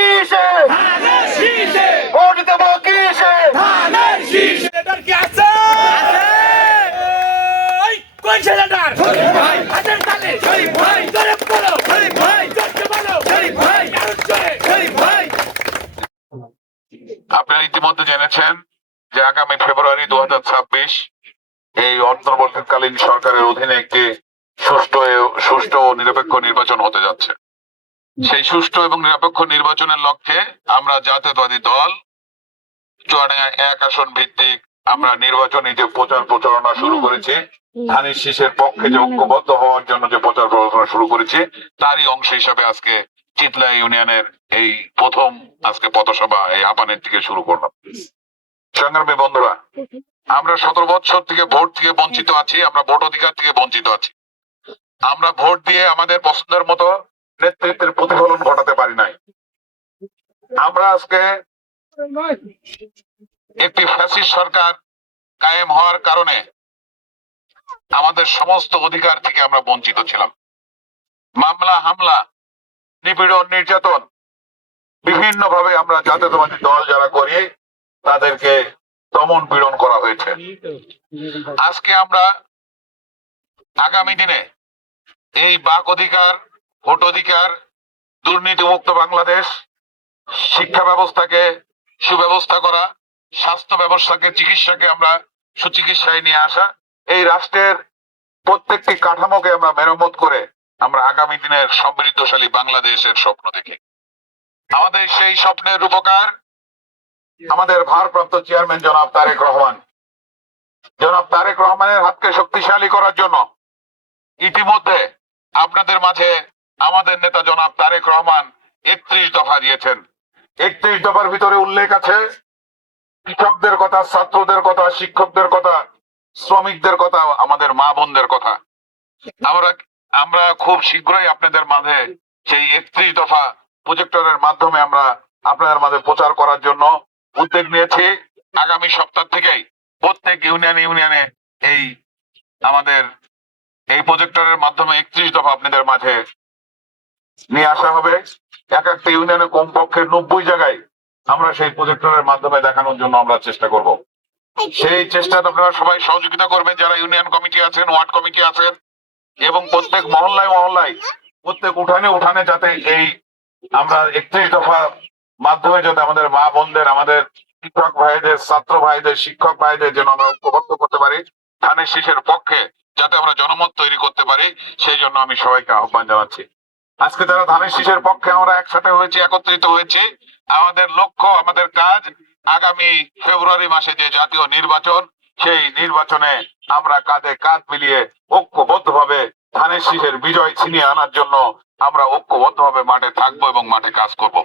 কিসে? ভোট দেবো কিসে? কি আছে? কোন ছেলেটার হাতের তালে। শরীফ ভাই। জোরে বলো। শরীফ ভাই। জোরে বলো। শরীফ ভাই। কারণ জোরে। শরীফ ভাই। আপনারা ইতিমধ্যে জেনেছেন যে আগামী ফেব্রুয়ারি দু হাজার ছাব্বিশ এই অন্তর্বর্তীকালীন সরকারের অধীনে একটি সুষ্ঠু সুষ্ঠু ও নিরপেক্ষ নির্বাচন হতে যাচ্ছে। সেই সুষ্ঠু এবং নিরপেক্ষ নির্বাচনের লক্ষ্যে আমরা জাতীয়তাবাদী দল চুয়াডাঙ্গা এক আসন ভিত্তিক আমরা নির্বাচনী যে প্রচার প্রচারণা শুরু করেছি ধানের শীষের পক্ষে যে ঐক্যবদ্ধ হওয়ার জন্য যে প্রচার প্রচারণা শুরু করেছি তারই অংশ হিসাবে আজকে চিতলা ইউনিয়নের এই প্রথম আজকে পথসভা এই আপানের থেকে শুরু করলাম। সংগ্রামী বন্ধুরা আমরা সতেরো বছর থেকে ভোট থেকে বঞ্চিত আছি আমরা ভোট অধিকার থেকে বঞ্চিত আছি। আমরা ভোট দিয়ে আমাদের পছন্দের মতো নেতৃত্বের প্রতিফলন ঘটাতে পারি নাই। আমরা আজকে একটি ফ্যাসিস্ট সরকার কায়েম হওয়ার কারণে আমাদের সমস্ত অধিকার থেকে আমরা বঞ্চিত ছিলাম। মামলা, হামলা, নিপীড়ন, নির্যাতন বিভিন্ন ভাবে আমরা জাতীয়তাবাদী দল যারা করি, তাদেরকে দমন পীড়ন করা হয়েছে। আজকে আমরা আগামী দিনে এই বাক অধিকার ভোট অধিকার, দুর্নীতিমুক্ত বাংলাদেশ, শিক্ষা ব্যবস্থাকে সুব্যবস্থা করা, স্বাস্থ্য ব্যবস্থাকে, চিকিৎসাকে আমরা সুচিকিৎসায় নিয়ে আসা, এই রাষ্ট্রের প্রত্যেকটি কাঠামোকে আমরা মেরামত করে আমরা আগামী দিনের সমৃদ্ধশালী বাংলাদেশের স্বপ্ন দেখি। আমাদের সেই স্বপ্নের রূপকার আমাদের ভারপ্রাপ্ত চেয়ারম্যান জনাব তারেক রহমান। জনাব তারেক রহমানের হাতকে শক্তিশালী করার জন্য ইতিমধ্যে আপনাদের মাঝে আমাদের নেতা জনাব তারেক রহমান একত্রিশ দফা দিয়েছেন। একত্রিশ দফার ভিতরে উল্লেখ আছে, কৃষকদের কথা, ছাত্রদের কথা, শিক্ষকদের কথা, শ্রমিকদের কথা, আমাদের মা বোনদের কথা। আমরা আমরা খুব শীঘ্রই আপনাদের মাঝে সেই একত্রিশ দফা প্রজেক্টরের মাধ্যমে আমরা আপনাদের মাঝে প্রচার করার জন্য উদ্যোগ নিয়েছি। আগামী সপ্তাহ থেকেই প্রত্যেক ইউনিয়ন ইউনিয়নে এই আমাদের এই প্রজেক্টরের মাধ্যমে একত্রিশ দফা আপনাদের মাঝে নিয়ে আসা হবে। এক একটা ইউনিয়নে কমপক্ষে নব্বই জায়গায় আমরা সেই প্রজেক্টরের মাধ্যমে দেখানোর জন্য আমরা চেষ্টা করব। সেই চেষ্টাতে আপনারা সবাই সহযোগিতা করবেন, যারা ইউনিয়ন কমিটি আছেন, ওয়ার্ড কমিটি আছেন এবং প্রত্যেক মহল্লায় মহল্লায়, প্রত্যেক উঠানে উঠানে যাতে এই আমরা একত্রিশ দফা মাধ্যমে যাতে আমাদের মা বোনদের, আমাদের শিক্ষক ভাইদের, ছাত্র ভাইদের, শিক্ষক ভাইদের যেন আমরা ঐক্যবদ্ধ করতে পারি, ধানের শীষের পক্ষে যাতে আমরা জনমত তৈরি করতে পারি, সেই জন্য আমি সবাইকে আহ্বান জানাচ্ছি। আজকে যারা ধানের শীষের পক্ষে আমরা একসাথে হয়েছি, একত্রিত হয়েছি, আমাদের লক্ষ্য, আমাদের কাজ আগামী ফেব্রুয়ারি মাসে যে জাতীয় নির্বাচন, সেই নির্বাচনে আমরা কাঁধে কাঁধ মিলিয়ে ঐক্যবদ্ধ ভাবে ধানের শীষের বিজয় ছিনিয়ে আনার জন্য আমরা ঐক্যবদ্ধ ভাবে মাঠে থাকব এবং মাঠে কাজ করব।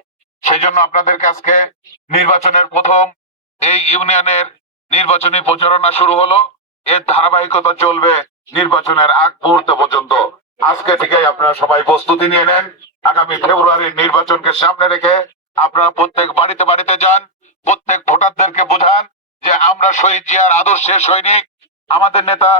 সেই জন্য আপনাদের কাছকে নির্বাচনের প্রথম এই ইউনিয়নের নির্বাচনী প্রচারণা শুরু হলো। এর ধারাবাহিকতা চলবে নির্বাচনের আগ মুহূর্ত পর্যন্ত। আজকে থেকে আপনারা সবাই প্রস্তুতি নিয়ে নেন। আগামী ফেব্রুয়ারির নির্বাচনকে সামনে রেখে আপনারা প্রত্যেক বাড়িতে বাড়িতে যান, প্রত্যেক ভোটারদেরকে বোঝান যে আমরা শহীদ জিয়ার আদর্শের সৈনিক। আমাদের নেতা,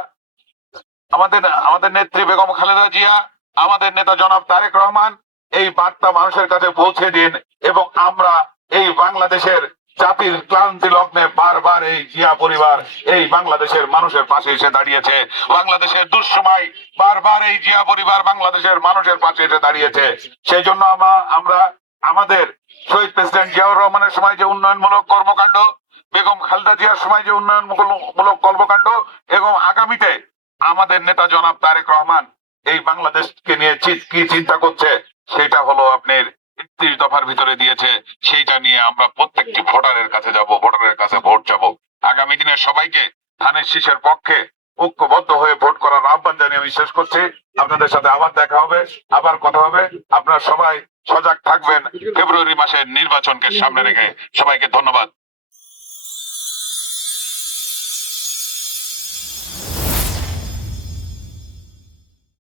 আমাদের আমাদের নেত্রী বেগম খালেদা জিয়া, আমাদের নেতা জনাব তারেক রহমান, এই বার্তা মানুষের কাছে পৌঁছে দিন এবং আমরা এই বাংলাদেশের জাতির ক্লান্তি লগ্নে বারবার এই জিয়া পরিবার, এই বাংলাদেশের মানুষের পাশে এসে দাঁড়িয়েছে। বাংলাদেশের দুঃসময় বারবার এই জিয়া পরিবার বাংলাদেশের মানুষের পাশে এসে দাঁড়িয়েছে। সেই জন্য আমা- আমরা, আমাদের শহীদ প্রেসিডেন্ট জিয়াউর রহমানের সময় যে উন্নয়নমূলক কর্মকাণ্ড, বেগম খালদা জিয়ার সময় যে উন্নয়নমূলক কর্মকাণ্ড, এবং আগামীতে আমাদের নেতা জনাব তারেক রহমান এই বাংলাদেশকে নিয়ে কি চিন্তা করছে, সেটা হলো আপনার একত্রিশ দফার ভিতরে দিয়েছে, সেইটা নিয়ে আমরা প্রত্যেকটি ভোটারের কাছে যাব, ভোটারের কাছে ভোট যাব আগামী দিনে সবাইকে ধানের শীষের পক্ষে ঐক্যবদ্ধ হয়ে ভোট করার আহ্বান জানিয়ে আমি শেষ করছি। আপনাদের সাথে আবার দেখা হবে, আবার কথা হবে। আপনারা সবাই সজাগ থাকবেন। ফেব্রুয়ারি মাসের নির্বাচনকে সামনে রেখে সবাইকে ধন্যবাদ।